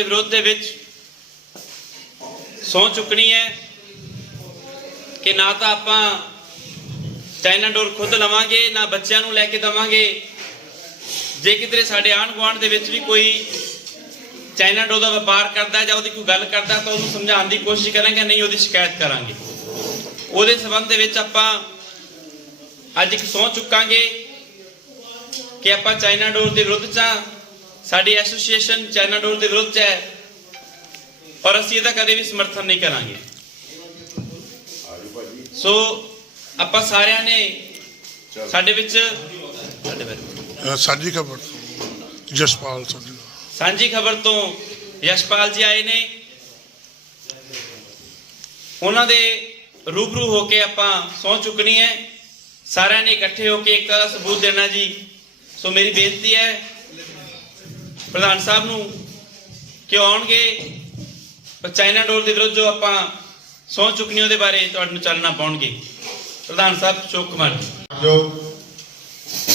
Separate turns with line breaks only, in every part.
ਦੇ ਵਿਰੋਧ ਦੇ ਵਿੱਚ ਸਹੁੰ ਚੁੱਕਣੀ ਹੈ ਕਿ ਨਾ ਤਾਂ ਆਪਾਂ ਚਾਈਨਾ ਡੋਰ ਖੁਦ ਲਵਾਂਗੇ, ਨਾ ਬੱਚਿਆਂ ਨੂੰ ਲੈ ਕੇ ਦਵਾਂਗੇ। ਜੇ ਕਿਤੇ ਸਾਡੇ ਆਂਢ ਗੁਆਂਢ ਦੇ ਵਿੱਚ ਵੀ ਕੋਈ ਚਾਈਨਾ ਡੋਰ ਦਾ ਵਪਾਰ ਕਰਦਾ ਜਾਂ ਉਹਦੀ ਕੋਈ ਗੱਲ ਕਰਦਾ, ਤਾਂ ਉਹਨੂੰ ਸਮਝਾਉਣ ਦੀ ਕੋਸ਼ਿਸ਼ ਕਰਾਂਗੇ, ਨਹੀਂ ਉਹਦੀ ਸ਼ਿਕਾਇਤ ਕਰਾਂਗੇ। ਉਹਦੇ ਸਬੰਧ ਦੇ ਵਿੱਚ ਆਪਾਂ ਅੱਜ ਇੱਕ ਸਹੁੰ ਚੁੱਕਾਂਗੇ ਕਿ ਆਪਾਂ ਚਾਈਨਾ ਡੋਰ ਦੇ ਵਿਰੁੱਧ ਚ ਸਾਡੀ ਐਸੋਸੀਏਸ਼ਨ ਚਾਈਨਾ ਡੋਰ ਦੇ ਵਿਰੁੱਧ ਹੈ। ਔਰ ਅਸੀਂ ਇਹਦਾ ਕਦੇ ਵੀ ਸਮਰਥਨ ਨਹੀਂ ਕਰਾਂਗੇ। ਸੋ ਆਪਾਂ ਸਾਰਿਆਂ ਨੇ ਸਾਡੇ ਵਿੱਚ ਸਾਡੇ ਵਿੱਚ
ਸਾਂਝੀ ਖਬਰ ਜਸਪਾਲ ਸਾਡੀ
ਸਾਂਝੀ ਖਬਰ ਤੋਂ ਯਸ਼ਪਾਲ ਜੀ ਆਏ ਨੇ। ਉਹਨਾਂ ਦੇ ਰੂਬਰੂ ਹੋ ਕੇ ਆਪਾਂ ਸਹੁੰ ਚੁੱਕਣੀ ਹੈ। ਸਾਰਿਆਂ ਨੇ ਇਕੱਠੇ ਹੋ ਕੇ ਇੱਕ ਸਬੂਤ ਦੇਣਾ ਜੀ। ਸੋ ਮੇਰੀ ਬੇਨਤੀ ਹੈ ਪ੍ਰਧਾਨ ਸਾਹਿਬ ਨੂੰ ਕਿ ਆਉਣਗੇ? ਚਾਈਨਾ ਡੋਰ ਦੇ ਵਿਰੁੱਧ ਜੋ ਆਪਾਂ ਸਹੁੰ ਚੁੱਕਣੀ ਉਹਦੇ ਬਾਰੇ ਤੁਹਾਨੂੰ ਚਾਨਣਾ ਪਾਉਣਗੇ। ਪ੍ਰਧਾਨ ਸਾਹਿਬ, ਅਸ਼ੋਕ ਕੁਮਾਰ ਜੋ।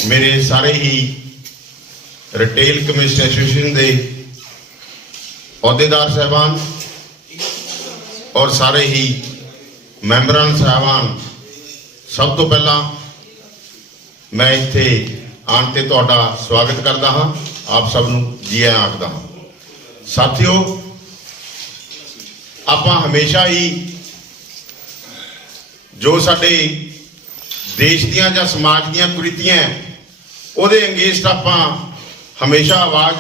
ਮੇਰੇ ਸਾਰੇ ਹੀ ਰਿਟੇਲ ਕਮਿਸ਼ਨ ਐਸੋਸੀਏਸ਼ਨ ਦੇ ਅਹੁਦੇਦਾਰ ਸਹਿਬਾਨ ਔਰ ਸਾਰੇ ਹੀ ਮੈਂਬਰਾਂ ਸਹਿਬਾਨ, ਸਭ ਤੋਂ ਪਹਿਲਾਂ ਮੈਂ ਇੱਥੇ ਆਉਣ ਤੇ ਤੁਹਾਡਾ ਸਵਾਗਤ ਕਰਦਾ ਹਾਂ। ਆਪ ਸਭ ਨੂੰ ਜੀ ਆਇਆਂ ਆਖਦਾ ਹਾਂ। ਸਾਥੀਓ, ਆਪਾਂ ਹਮੇਸ਼ਾ ਹੀ ਜੋ ਸਾਡੇ ਦੇਸ਼ ਦੀਆਂ ਜਾਂ ਸਮਾਜ ਦੀਆਂ ਕੁਰੀਤੀਆਂ ਉਹਦੇ ਅੰਗੇਸਟ ਆਪਾਂ ਹਮੇਸ਼ਾ ਆਵਾਜ਼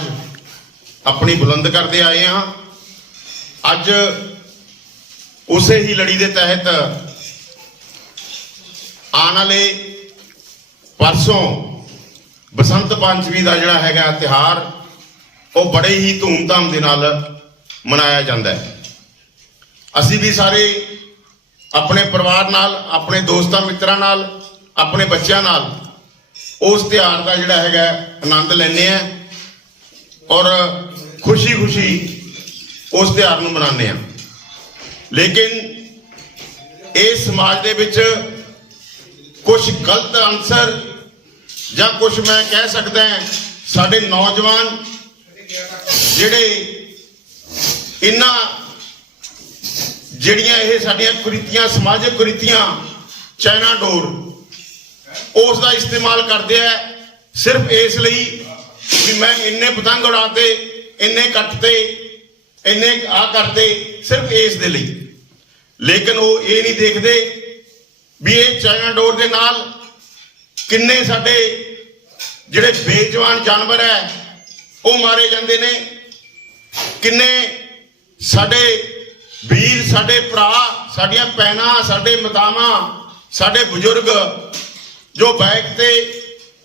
ਆਪਣੀ ਬੁਲੰਦ ਕਰਦੇ ਆਏ ਹਾਂ। ਅੱਜ ਉਸੇ ਹੀ ਲੜੀ ਦੇ ਤਹਿਤ ਆਉਣ ਵਾਲੇ ਪਰਸੋਂ ਬਸੰਤ ਪੰਚਮੀ ਦਾ ਜਿਹੜਾ ਹੈਗਾ ਤਿਹਾਰ ਉਹ ਬੜੇ ਹੀ ਧੂਮਧਾਮ ਦੇ ਨਾਲ ਮਨਾਇਆ ਜਾਂਦਾ ਹੈ। ਅਸੀਂ ਵੀ ਸਾਰੇ ਆਪਣੇ ਪਰਿਵਾਰ ਨਾਲ, ਆਪਣੇ ਦੋਸਤਾਂ ਮਿੱਤਰਾਂ ਨਾਲ, ਆਪਣੇ ਬੱਚਿਆਂ ਨਾਲ ਉਸ ਤਿਉਹਾਰ ਦਾ ਜਿਹੜਾ ਹੈਗਾ ਆਨੰਦ ਲੈਂਦੇ ਆ ਔਰ ਖੁਸ਼ੀ-ਖੁਸ਼ੀ ਉਸ ਤਿਉਹਾਰ ਨੂੰ ਮਨਾਉਂਦੇ ਆ ਲੇਕਿਨ ਇਸ ਸਮਾਜ ਦੇ ਵਿੱਚ ਕੁਝ ਗਲਤ ਅਨਸਰ ਜਾਂ ਕੁਝ ਮੈਂ ਕਹਿ ਸਕਦਾ ਸਾਡੇ ਨੌਜਵਾਨ ਜਿਹੜੇ ਇਹਨਾਂ ਜਿਹੜੀਆਂ ਇਹ ਸਾਡੀਆਂ ਕੁਰੀਤੀਆਂ, ਸਮਾਜਿਕ ਕੁਰੀਤੀਆਂ, ਚਾਈਨਾ ਡੋਰ, ਉਸ ਦਾ ਇਸਤੇਮਾਲ ਕਰਦੇ ਆ, ਸਿਰਫ ਇਸ ਲਈ ਵੀ ਮੈਂ ਇੰਨੇ ਪਤੰਗ ਉਡਾਤੇ, ਇੰਨੇ ਕੱਟਤੇ, ਇੰਨੇ ਆ ਕਰਤੇ, ਸਿਰਫ ਇਸ ਦੇ ਲਈ। ਲੇਕਿਨ ਉਹ ਇਹ ਨਹੀਂ ਦੇਖਦੇ ਵੀ ਇਹ ਚਾਈਨਾ ਡੋਰ ਦੇ ਨਾਲ ਕਿੰਨੇ ਸਾਡੇ ਜਿਹੜੇ ਬੇਜਵਾਨ ਜਾਨਵਰ ਹੈ, ਉਹ ਮਾਰੇ ਜਾਂਦੇ ਨੇ। ਕਿੰਨੇ ਸਾਡੇ ਵੀਰ, ਸਾਡੇ ਭਰਾ, ਸਾਡੀਆਂ ਭੈਣਾਂ, ਸਾਡੇ ਮਾਤਾਵਾਂ, ਸਾਡੇ ਬਜ਼ੁਰਗ ਜੋ ਬਾਈਕ ਤੇ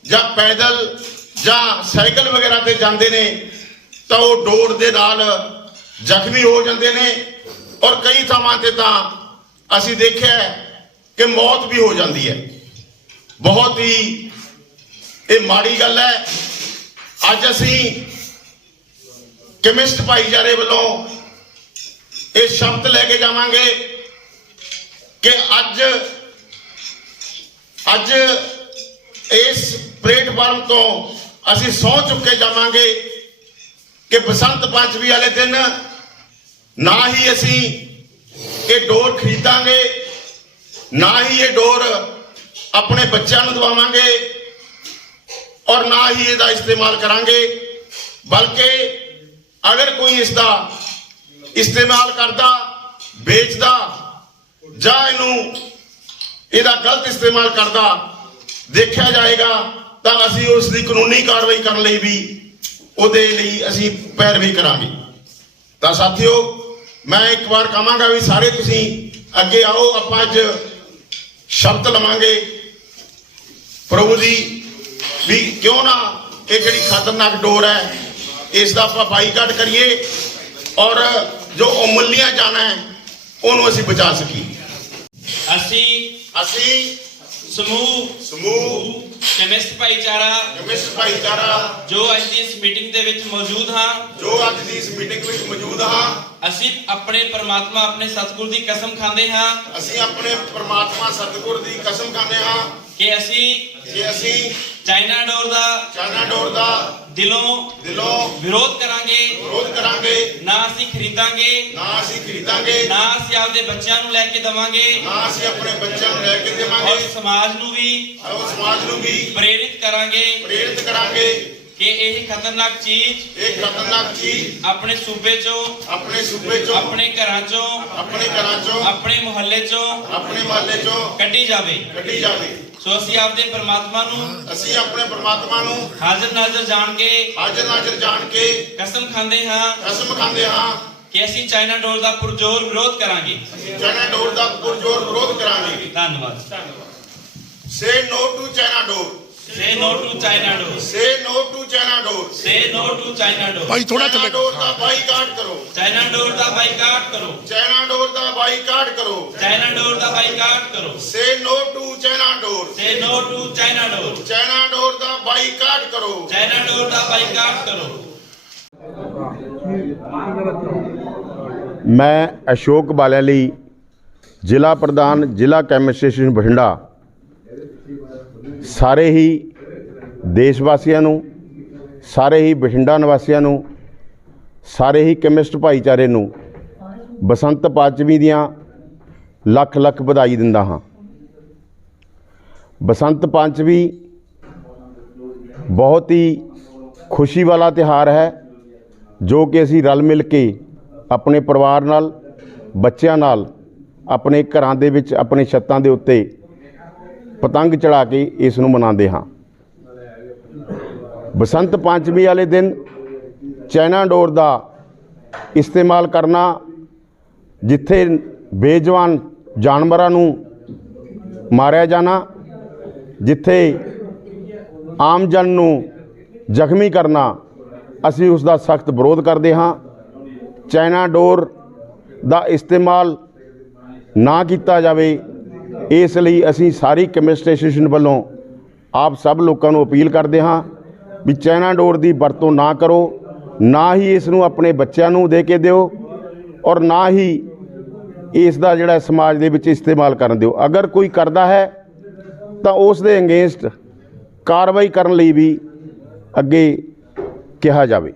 ਜਾਂ ਪੈਦਲ ਜਾਂ ਸਾਈਕਲ ਵਗੈਰਾ ਤੇ ਜਾਂਦੇ ਨੇ, ਤਾਂ ਉਹ ਡੋਰ ਦੇ ਨਾਲ ਜ਼ਖਮੀ ਹੋ ਜਾਂਦੇ ਨੇ। ਔਰ ਕਈ ਥਾਵਾਂ ਤੇ ਤਾਂ ਅਸੀਂ ਦੇਖਿਆ ਕਿ ਮੌਤ ਵੀ ਹੋ ਜਾਂਦੀ ਹੈ। ਬਹੁਤ ਹੀ ਇਹ ਮਾੜੀ ਗੱਲ ਹੈ। ਅੱਜ ਅਸੀਂ ਕੈਮਿਸਟ ਭਾਈਚਾਰੇ ਵੱਲੋਂ ਇਹ ਸ਼ਬਦ ਲੈ ਕੇ ਜਾਵਾਂਗੇ ਕਿ ਅੱਜ ਅੱਜ ਇਸ ਪਲੇਟਫਾਰਮ ਤੋਂ ਅਸੀਂ ਸਹੁੰ ਚੁੱਕੇ ਜਾਵਾਂਗੇ ਕਿ ਬਸੰਤ ਪੰਚਮੀ ਵਾਲੇ ਦਿਨ ਨਾ ਹੀ ਅਸੀਂ ਇਹ ਡੋਰ ਖਰੀਦਾਂਗੇ, ਨਾ ਹੀ ਇਹ ਡੋਰ ਆਪਣੇ ਬੱਚਿਆਂ ਨੂੰ ਦਵਾਵਾਂਗੇ ਔਰ ਨਾ ਹੀ ਇਹਦਾ ਇਸਤੇਮਾਲ ਕਰਾਂਗੇ। ਬਲਕਿ ਅਗਰ ਕੋਈ ਇਸ ਦਾ ਇਸਤੇਮਾਲ ਕਰਦਾ, ਵੇਚਦਾ ਜਾਂ ਇਹਨੂੰ ਇਹਦਾ ਗਲਤ ਇਸਤੇਮਾਲ ਕਰਦਾ, ਦੇਖਿਆ ਜਾਏਗਾ, ਤਾਂ ਅਸੀਂ ਉਸ ਦੀ ਕਾਨੂੰਨੀ ਕਾਰਵਾਈ ਕਰਨ ਲਈ ਵੀ ਉਹਦੇ ਲਈ ਅਸੀਂ ਪੈਰਵੀ ਕਰਾਂਗੇ। ਤਾਂ ਸਾਥੀਓ, ਮੈਂ ਇੱਕ ਵਾਰ ਕਹਾਂਗਾ ਵੀ ਸਾਰੇ ਤੁਸੀਂ ਅੱਗੇ ਆਓ, ਆਪਾਂ ਅੱਜ ਸ਼ਬਦ ਲਵਾਂਗੇ। ਪ੍ਰਭੂ ਦੀ ਵੀ ਕਿਉਂ ਨਾ ਇਹ ਜਿਹੜੀ ਖਤਰਨਾਕ ਡੋਰ ਹੈ ਇਸ ਦਾ ਆਪਾਂ ਬਾਈਕਾਟ ਕਰੀਏ ਔਰ ਜੋ ਅਮੁੱਲੀਆਂ ਜਾਨਾਂ ਹੈ ਉਹਨੂੰ ਅਸੀਂ ਬਚਾ ਸਕੀਏ।
ਅਸੀਂ
ਅਸੀਂ
ਸਮੂਹ
ਸਮੂਹ
ਕੈਮਿਸਟ ਭਾਈਚਾਰਾ
ਕਮਿਸ਼ਨ ਭਾਈਚਾਰਾ
ਜੋ ਅੱਜ ਦੀ ਇਸ ਮੀਟਿੰਗ ਦੇ ਵਿੱਚ ਮੌਜੂਦ ਹਾਂ।
ਜੋ ਅੱਜ ਦੀ ਇਸ ਮੀਟਿੰਗ ਵਿੱਚ ਮੌਜੂਦ ਹਾਂ।
ਅਸੀਂ ਆਪਣੇ ਪਰਮਾਤਮਾ ਆਪਣੇ ਸਤਿਗੁਰ ਦੀ ਕਸਮ ਖਾਂਦੇ ਹਾਂ।
ਅਸੀਂ ਆਪਣੇ ਪ੍ਰਮਾਤਮਾ ਸਤਿਗੁਰ ਦੀ ਕਸਮ ਖਾਂਦੇ ਹਾਂ।
ਕਿ ਅਸੀਂ
ਕਿ ਅਸੀਂ
ਚਾਈਨਾ ਡੋਰ ਦਾ
ਚਾਈਨਾ ਡੋਰ ਦਾ
ਦਿਲੋਂ
ਦਿਲੋਂ
ਵਿਰੋਧ ਕਰਾਂਗੇ।
ਵਿਰੋਧ ਕਰਾਂਗੇ।
ਨਾ ਅਸੀਂ ਖਰੀਦਾਂਗੇ।
ਨਾ ਅਸੀਂ ਖਰੀਦਾਂਗੇ।
ਨਾ ਅਸੀਂ ਆਪਦੇ ਬੱਚਿਆਂ ਨੂੰ ਲੈ ਕੇ ਦਵਾਂਗੇ।
ਨਾ ਅਸੀਂ ਆਪਣੇ ਬੱਚਿਆਂ ਨੂੰ ਲੈ ਕੇ
ਔਰ
ਦੇਵਾਂਗੇ
ਸਮਾਜ ਨੂੰ ਵੀ
ਔਰ ਸਮਾਜ ਨੂੰ ਵੀ
ਪ੍ਰੇਰਿਤ ਕਰਾਂਗੇ।
ਪ੍ਰੇਰਿਤ ਕਰਾਂਗੇ।
ਕਿ ਇਹ ਖਤਰਨਾਕ ਚੀਜ਼
ਇਹ ਖਤਰਨਾਕ ਚੀਜ਼
ਆਪਣੇ ਸੂਬੇ 'ਚੋਂ
ਆਪਣੇ ਸੂਬੇ ਚੋਂ
ਆਪਣੇ ਘਰਾਂ 'ਚੋਂ
ਆਪਣੇ ਘਰਾਂ ਚੋਂ
ਆਪਣੇ ਮੁਹੱਲੇ 'ਚੋਂ
ਆਪਣੇ ਮਹੱਲੇ ਚੋਂ
ਕੱਢੀ ਜਾਵੇ।
ਕੱਢੀ ਜਾਵੇ।
ਸੋ ਅਸੀਂ ਆਪਦੇ ਪਰਮਾਤਮਾ ਨੂੰ
ਅਸੀਂ ਆਪਣੇ ਪ੍ਰਮਾਤਮਾ ਨੂੰ
ਹਾਜ਼ਰ ਨਾਜ਼ਰ ਜਾਣ ਕੇ
ਹਾਜ਼ਰ ਨਾਜ਼ਰ ਜਾਣ ਕੇ
ਕਸਮ ਖਾਂਦੇ ਹਾਂ
ਕਸਮ ਖਾਂਦੇ ਹਾਂ
ਕਿ ਅਸੀਂ ਚਾਈਨਾ ਡੋਰ ਦਾ ਪੁਰਜ਼ੋਰ ਵਿਰੋਧ ਕਰਾਂਗੇ।
ਚਾਈਨਾ ਡੋਰ ਦਾ ਪੁਰਜੋਰ ਵਿਰੋਧ ਕਰਾਂਗੇ।
ਧੰਨਵਾਦ।
Say no to China door
say no to China door
say no to China door
say no to China ਡੋਰ
ਭਾਈ ਥੋੜਾ ਥੱਲੇ
ਡੋਰ ਦਾ ਬਾਈਕਾਟ ਕਰੋ।
ਚਾਈਨਾ ਡੋਰ ਦਾ ਬਾਈਕਾਟ ਕਰੋ।
ਚਾਈਨਾ ਡੋਰ ਦਾ ਬਾਈਕਾਟ ਕਰੋ।
ਚਾਈਨਾ ਡੋਰ ਦਾ ਬਾਈਕਾਟ ਕਰੋ।
Say no to China door
say no to China door
China ਡੋਰ ਦਾ ਬਾਈਕਾਟ ਕਰੋ।
ਚਾਈਨਾ ਡੋਰ ਦਾ ਬਾਈਕਾਟ ਕਰੋ।
ਮੈਂ ਅਸ਼ੋਕ ਬਾਲਿਆ ਲਈ ਜ਼ਿਲ੍ਹਾ ਪ੍ਰਧਾਨ ਜ਼ਿਲ੍ਹਾ ਕੈਮਿਸਟ ਸਟੇਸ਼ਨ ਬਠਿੰਡਾ। ਸਾਰੇ ਹੀ ਦੇਸ਼ ਵਾਸੀਆਂ ਨੂੰ, ਸਾਰੇ ਹੀ ਬਠਿੰਡਾ ਨਿਵਾਸੀਆਂ ਨੂੰ, ਸਾਰੇ ਹੀ ਕੈਮਿਸਟ ਭਾਈਚਾਰੇ ਨੂੰ ਬਸੰਤ ਪੰਚਮੀ ਦੀਆਂ ਲੱਖ ਲੱਖ ਵਧਾਈ ਦਿੰਦਾ ਹਾਂ। ਬਸੰਤ ਪੰਚਮੀ ਬਹੁਤ ਹੀ ਖੁਸ਼ੀ ਵਾਲਾ ਤਿਹਾਰ ਹੈ, ਜੋ ਕਿ ਅਸੀਂ ਰਲ ਮਿਲ ਕੇ ਆਪਣੇ ਪਰਿਵਾਰ ਨਾਲ, ਬੱਚਿਆਂ ਨਾਲ, ਆਪਣੇ ਘਰਾਂ ਦੇ ਵਿੱਚ, ਆਪਣੇ ਛੱਤਾਂ ਦੇ ਉੱਤੇ ਪਤੰਗ ਚੜਾ ਕੇ ਇਸ ਨੂੰ ਮਨਾਉਂਦੇ ਹਾਂ। ਬਸੰਤ ਪੰਚਮੀ ਵਾਲੇ ਦਿਨ ਚਾਈਨਾ ਡੋਰ ਦਾ ਇਸਤੇਮਾਲ ਕਰਨਾ, ਜਿੱਥੇ ਬੇਜਵਾਨ ਜਾਨਵਰਾਂ ਨੂੰ ਮਾਰਿਆ ਜਾਣਾ, ਜਿੱਥੇ ਆਮ ਜਨ ਨੂੰ ਜ਼ਖਮੀ ਕਰਨਾ, ਅਸੀਂ ਉਸ ਦਾ ਸਖਤ ਵਿਰੋਧ ਕਰਦੇ ਹਾਂ। ਚਾਈਨਾ ਡੋਰ ਦਾ ਇਸਤੇਮਾਲ ਨਾ ਕੀਤਾ ਜਾਵੇ ਇਸ ਲਈ ਅਸੀਂ ਸਾਰੀ ਕੈਮਿਸਟ ਐਸੋਸੀਏਸ਼ਨ ਵੱਲੋਂ ਆਪ ਸਭ ਲੋਕਾਂ ਨੂੰ ਅਪੀਲ ਕਰਦੇ ਹਾਂ ਵੀ ਚਾਈਨਾ ਡੋਰ ਦੀ ਵਰਤੋਂ ਨਾ ਕਰੋ, ਨਾ ਹੀ ਇਸ ਨੂੰ ਆਪਣੇ ਬੱਚਿਆਂ ਨੂੰ ਦੇ ਕੇ ਦਿਓ ਔਰ ਨਾ ਹੀ ਇਸ ਦਾ ਜਿਹੜਾ ਸਮਾਜ ਦੇ ਵਿੱਚ ਇਸਤੇਮਾਲ ਕਰਨ ਦਿਓ। ਅਗਰ ਕੋਈ ਕਰਦਾ ਹੈ ਤਾਂ ਉਸ ਦੇ ਅਗੇਂਸਟ ਕਾਰਵਾਈ ਕਰਨ ਲਈ ਵੀ ਅੱਗੇ ਕਿਹਾ ਜਾਵੇ।